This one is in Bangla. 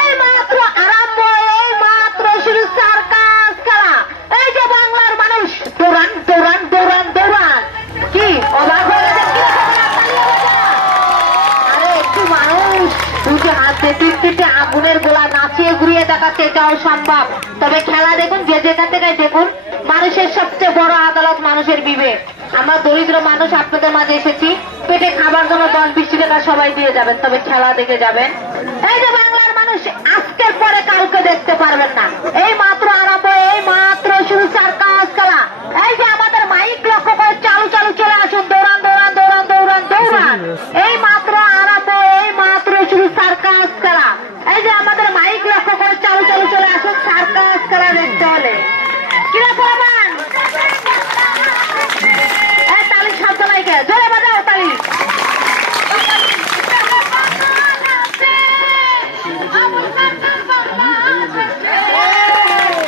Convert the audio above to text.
এই মাত্র আরম্ভ, এই মাত্র শুরু সার্কাস খেলা। এই যে বাংলার মানুষ দৌড়ান দৌড়ান দৌড়ান দৌড়ান। কি অবাক হয়ে গেছে? আরে একটু মানুষ দুটি হাতে তিনটিতে আগুনের গোলা নাচিয়ে ঘুরিয়ে দেখাচ্ছে, এটাও সম্ভব। তবে খেলা দেখুন, যে যেখান থেকে দেখুন, মানুষের সবচেয়ে বড় আদালত মানুষের বিবেক। আমরা দরিদ্র মানুষ আপনাদের মাঝে এসেছি, পেটে খাবার জন্য 10-20 টাকা সবাই দিয়ে যাবেন, তবে খেলা দেখে যাবেন। এই যে বাংলার মানুষ আজকের পরে কালকে দেখতে পারবেন না। এই মাত্র আরম্ভ, এই মাত্র শুরু সার্কাস খেলা। এই যে আমাদের